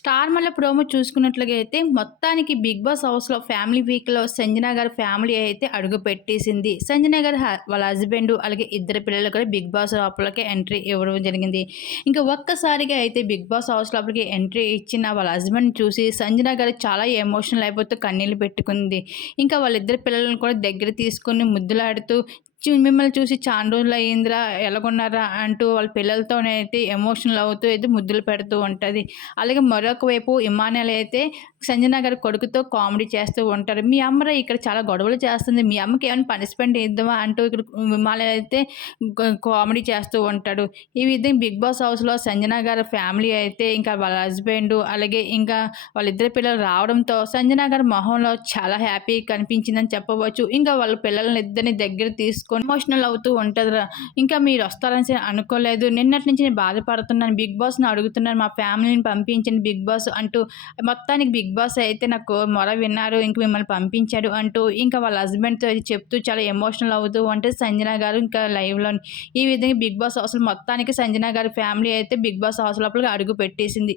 Star మళ్ళీ promo చూసుకున్నట్లుగా అయితే మొత్తానికి బిగ్ బాస్ హౌస్‌లో ఫ్యామిలీ వీక్‌లో సంజన గారి ఫ్యామిలీ అయితే అడుగు పెట్టేసింది. సంజన గారి హ వాళ్ళ హస్బెండ్ అలాగే ఇద్దరు పిల్లలు కూడా బిగ్ బాస్ లోపలికి ఎంట్రీ ఇవ్వడం జరిగింది. ఇంకా ఒక్కసారిగా అయితే బిగ్ బాస్ హౌస్ లోపలికి ఎంట్రీ ఇచ్చిన వాళ్ళ హస్బెండ్ చూసి సంజన గారు చాలా ఎమోషనల్ అయిపోతూ కన్నీళ్ళు పెట్టుకుంది. ఇంకా వాళ్ళిద్దరు పిల్లలను కూడా దగ్గర తీసుకొని ముద్దులాడుతూ మిమ్మల్ని చూసి చాలా రోజులు అయ్యిందిరా ఎలాగున్నారా అంటూ వాళ్ళ పిల్లలతోనైతే ఎమోషనల్ అవుతూ అయితే ముద్దులు పెడుతూ ఉంటుంది. అలాగే మరొక వైపు ఇమానుయేల్ అయితే సంజన గారి కొడుకుతో కామెడీ చేస్తూ ఉంటారు. మీ అమ్మరా ఇక్కడ చాలా గొడవలు చేస్తుంది. మీ అమ్మకి ఏమైనా పనిష్మెంట్ ఇద్దామా అంటూ ఇక్కడ ఇమానుయేల్ అయితే కామెడీ చేస్తూ ఉంటాడు. ఈ విధంగా బిగ్ బాస్ హౌస్‌లో సంజన గారి ఫ్యామిలీ అయితే ఇంకా వాళ్ళ హస్బెండ్ అలాగే ఇంకా వాళ్ళిద్దరు పిల్లలు రావడంతో సంజన గారి మొహంలో చాలా హ్యాపీ కనిపించిందని చెప్పవచ్చు. ఇంకా వాళ్ళ పిల్లల్ని ఇద్దరిని దగ్గర తీసుకొని ఎమోషనల్ అవుతూ ఉంటుందిరా ఇంకా మీరు వస్తారని అనుకోలేదు. నిన్నటి నుంచి నేను బాధపడుతున్నాను. బిగ్ బాస్‌ని అడుగుతున్నాను. మా ఫ్యామిలీని పంపించండి బిగ్ బాస్ అంటూ మొత్తానికి బిగ్ బాస్ అయితే నాకు మొర విన్నారు. ఇంక మిమ్మల్ని పంపించాడు అంటూ ఇంకా వాళ్ళ హస్బెండ్‌తో అది చెప్తూ చాలా ఎమోషనల్ అవుతూ ఉంటే సంజన గారు ఇంకా లైవ్లో ఈ విధంగా బిగ్ బాస్ హౌస్‌లో మొత్తానికి సంజన గారి ఫ్యామిలీ అయితే బిగ్ బాస్ హౌస్ లోపలికి అడుగు పెట్టేసింది.